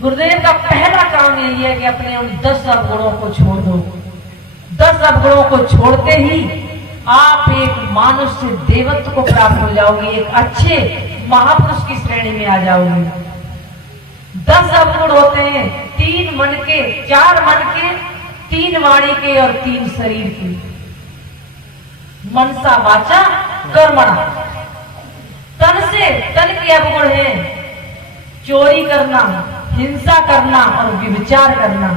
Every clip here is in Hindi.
गुरुदेव का पहला काम यही है कि अपने उन 10 अवगुणों को छोड़ दो। 10 अवगुणों को छोड़ते ही आप एक मानुष से देवत्व को प्राप्त हो जाओगे, एक अच्छे महापुरुष की श्रेणी में आ जाओगे। 10 अवगुण होते हैं, 3 मन के, 4 मन के, 3 वाणी के और 3 शरीर के। मनसा वाचा कर्मणा। तन से, तन के अवगुण है चोरी करना, हिंसा करना और व्यभिचार करना।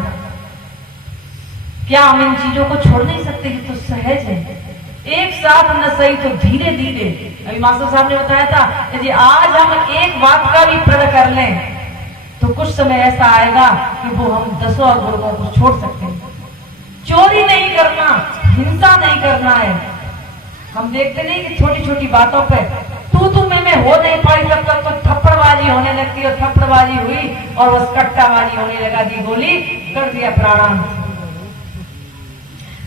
क्या हम इन चीजों को छोड़ नहीं सकते? कि तो सहज है, एक साथ न सही तो धीरे धीरे। अभी मास्टर साहब ने बताया था यदि आज हम एक बात का भी प्रण कर लें तो कुछ समय ऐसा आएगा कि वो हम 10 अवगुणों को छोड़ सकते हैं। चोरी नहीं करना, हिंसा नहीं करना है। हम देखते नहीं कि छोटी छोटी बातों पे तू मैं हो नहीं पाई, तब तक तो थप्पड़बाजी होने लगती है। थप्पड़बाजी हुई और बस कट्टाबाजी होने लगा, दी गोली कर दिया प्राणांत।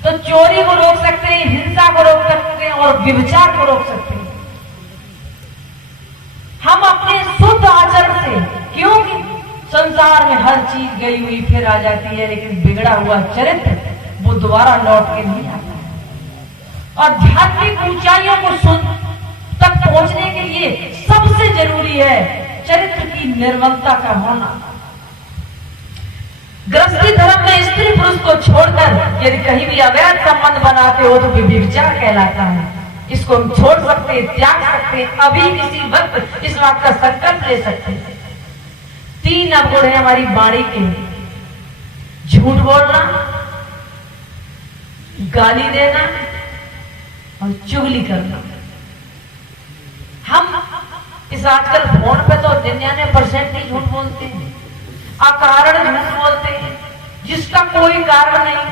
तो चोरी को रोक सकते हैं, हिंसा को रोक सकते हैं और व्यभिचार को रोक सकते हैं हम अपने शुद्ध आचरण से। क्योंकि संसार में हर चीज गई हुई फिर आ जाती है, लेकिन बिगड़ा हुआ चरित्र वो दोबारा लौट के नहीं आता है। आध्यात्मिक ऊंचाइयों को सुन तक पहुंचने के लिए सबसे जरूरी है चरित्र की निर्मलता का होना। गृहस्थी धर्म में स्त्री पुरुष को छोड़कर यदि कहीं भी अवैध संबंध बनाते हो तो व्यभिचार कहलाता है। इसको हम छोड़ सकते हैं, त्याग सकते हैं, अभी किसी वक्त इस बात का संकल्प ले सकते हैं। 3 अवगुण है हमारी वाणी के, झूठ बोलना, गाली देना और चुगली करना। हम इस आजकल फोन पे तो 99% ही झूठ बोलते हैं, अकारण झूठ बोलते हैं जिसका कोई कारण नहीं,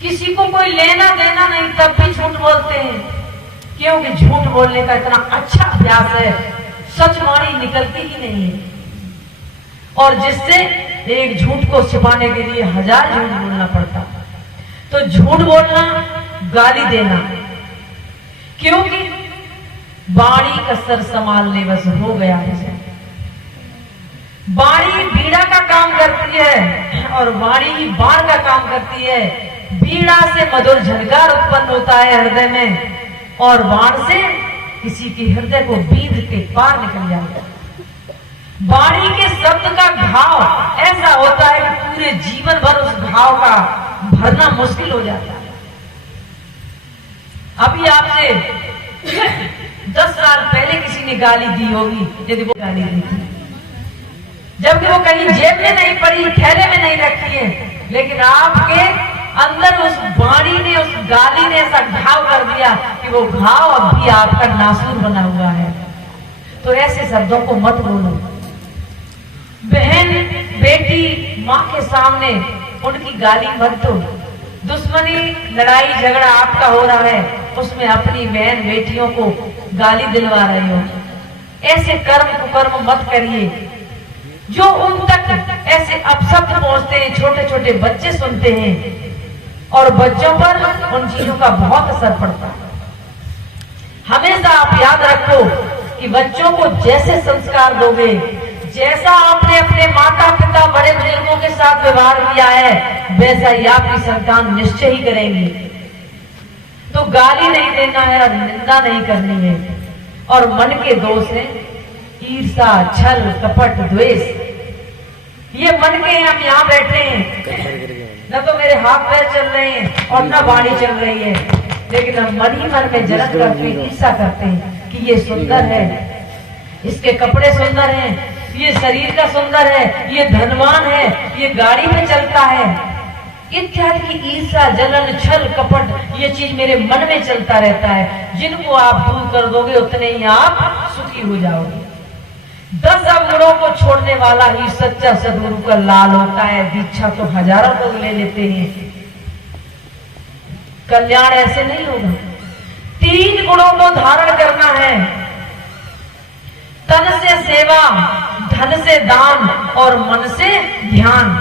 किसी को कोई लेना देना नहीं, तब भी झूठ बोलते हैं। क्योंकि झूठ बोलने का इतना अच्छा अभ्यास है, सच वाणी निकलती ही नहीं है। और जिससे एक झूठ को छिपाने के लिए 1000 झूठ बोलना पड़ता। तो झूठ बोलना, गाली देना, क्योंकि वाणी कसर संभालने बस हो गया है। वाणी बीड़ा का काम करती है और वाणी ही बाण का काम करती है। बीड़ा से मधुर झनकार उत्पन्न होता है हृदय में, और बाण से किसी के हृदय को बींध के पार निकल जाता है। वाणी के शब्द का घाव ऐसा होता है कि पूरे जीवन भर उस घाव का भरना मुश्किल हो जाता है। अभी आपसे 10 साल पहले किसी ने गाली दी होगी, यदि वो गाली दी थी, जबकि वो कहीं जेब में नहीं पड़ी, थैले में नहीं रखी है, लेकिन आपके अंदर उस वाणी ने, उस गाली ने ऐसा घाव कर दिया कि वो घाव अब भी आपका नासूर बना हुआ है। तो ऐसे शब्दों को मत बोलो। बहन, बेटी, माँ के सामने उनकी गाली मत दो। दुश्मनी, लड़ाई झगड़ा आपका हो रहा है, उसमें अपनी बहन बेटियों को गाली दिलवा रहे हो। ऐसे कर्म कुकर्म मत करिए जो उन तक ऐसे अपशब्द पहुंचते हैं। छोटे छोटे बच्चे सुनते हैं और बच्चों पर उन चीजों का बहुत असर पड़ता है। हमेशा आप याद रखो कि बच्चों को जैसे संस्कार दोगे, जैसा आपने अपने माता पिता बड़े बुजुर्गों के साथ व्यवहार किया है, वैसा ही आपकी संतान निश्चय ही करेंगे। तो गाली नहीं देना है और निंदा नहीं करनी है। और मन के दोष है ईर्षा, छल, कपट, द्वेष। ये मन के हैं। हम यहाँ बैठे हैं, न तो मेरे हाथ पैर चल रहे हैं और न वाणी चल रही है, लेकिन हम मन ही मन में जलन करते, ईर्षा करते हैं कि ये सुंदर है, इसके कपड़े सुंदर हैं, ये शरीर का सुंदर है, ये धनवान है, ये गाड़ी में चलता है, इत्यादि की ईर्षा, जलन, छल, कपट, ये चीज मेरे मन में चलता रहता है। जिनको आप दूर कर दोगे उतने ही आप सुखी हो जाओगे। 10 अवगुणों को छोड़ने वाला ही सच्चा सद्गुरु का लाल होता है। दीक्षा तो हजारों लोग ले लेते हैं, कल्याण ऐसे नहीं होगा। 3 गुणों को धारण करना है, तन से सेवा, धन से दान और मन से ध्यान।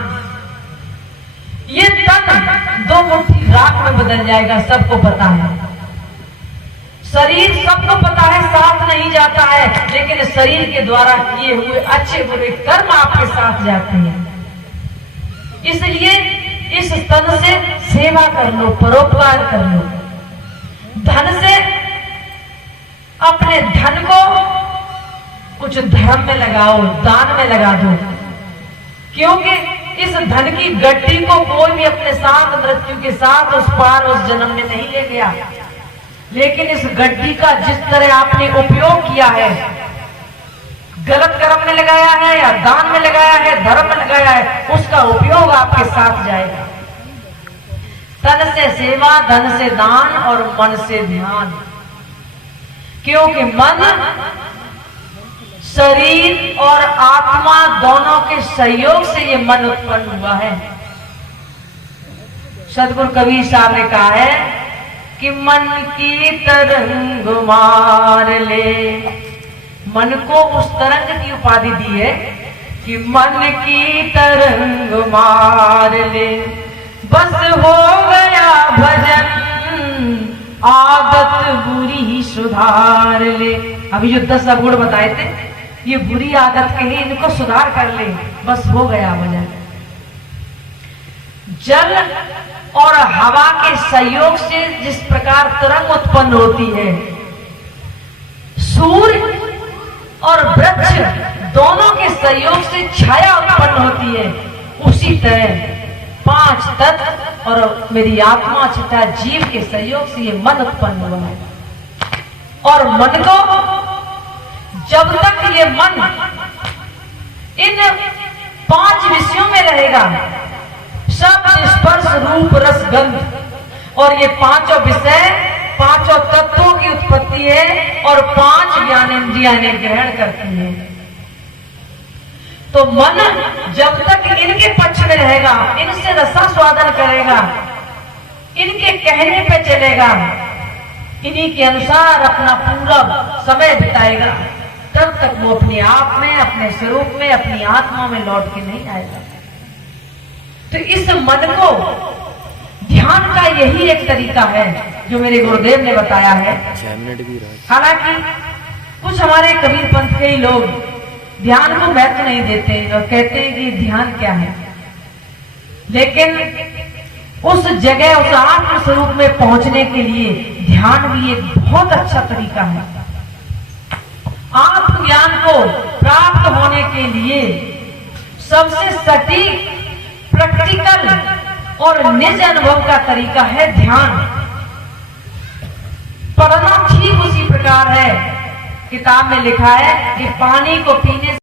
ये तन 2 मुट्ठी राख में बदल जाएगा, सबको पता है। शरीर सबको पता है साथ नहीं जाता है, लेकिन शरीर के द्वारा किए हुए अच्छे बुरे कर्म आपके साथ जाते हैं। इसलिए इस तन से सेवा कर लो, परोपकार कर लो। धन से अपने धन को कुछ धर्म में लगाओ, दान में लगा दो, क्योंकि इस धन की गड्डी को कोई भी अपने साथ मृत्यु के साथ उस पार उस जन्म में नहीं ले गया, लेकिन इस गड्डी का जिस तरह आपने उपयोग किया है, गलत कर्म में लगाया है या दान में लगाया है, धर्म में लगाया है, उसका उपयोग आपके साथ जाएगा। तन से सेवा, धन से दान और मन से ध्यान, क्योंकि मन शरीर और आत्मा दोनों के सहयोग से ये मन उत्पन्न हुआ है। सदगुरु कबीर साहब ने कहा है कि मन की तरंग मार ले, मन को उस तरंग की उपाधि दी है कि मन की तरंग मार ले, बस हो गया भजन आदत बुरी सुधार ले। अभी जो 10 अवगुण बताए थे, ये बुरी आदत के लिए इनको सुधार कर ले, बस हो गया भजन। जल और हवा के सहयोग से जिस प्रकार तरंग उत्पन्न होती है, सूर्य और वृक्ष दोनों के सहयोग से छाया उत्पन्न होती है, उसी तरह 5 तत्व और मेरी आत्मा चिता जीव के सहयोग से ये मन उत्पन्न हुआ है। और मन को जब तक ये मन इन 5 विषयों में रहेगा, शब्द स्पर्श रूप रस गंध, और ये 5 विषय 5 तत्वों की उत्पत्ति है और 5 ज्ञानेंद्रियां इन्हें ग्रहण करती है। तो मन जब तक इनके पक्ष में रहेगा, इनसे रसास्वादन करेगा, इनके कहने पे चलेगा, इन्हीं के अनुसार अपना पूरा समय बिताएगा, तब तक वो अपने आप में, अपने स्वरूप में, अपनी आत्मा में लौट के नहीं आएगा। तो इस मन को ध्यान का यही एक तरीका है जो मेरे गुरुदेव ने बताया है। हालांकि कुछ हमारे कबीर पंथ के ही लोग ध्यान को महत्व नहीं देते और कहते हैं कि ध्यान क्या है, लेकिन उस जगह, उस आत्म स्वरूप में पहुंचने के लिए ध्यान भी एक बहुत अच्छा तरीका है। आत्मज्ञान को प्राप्त होने के लिए सबसे सटीक, प्रैक्टिकल और निज अनुभव का तरीका है ध्यान। पढ़ना ठीक उसी प्रकार है, किताब में लिखा है कि पानी को पीने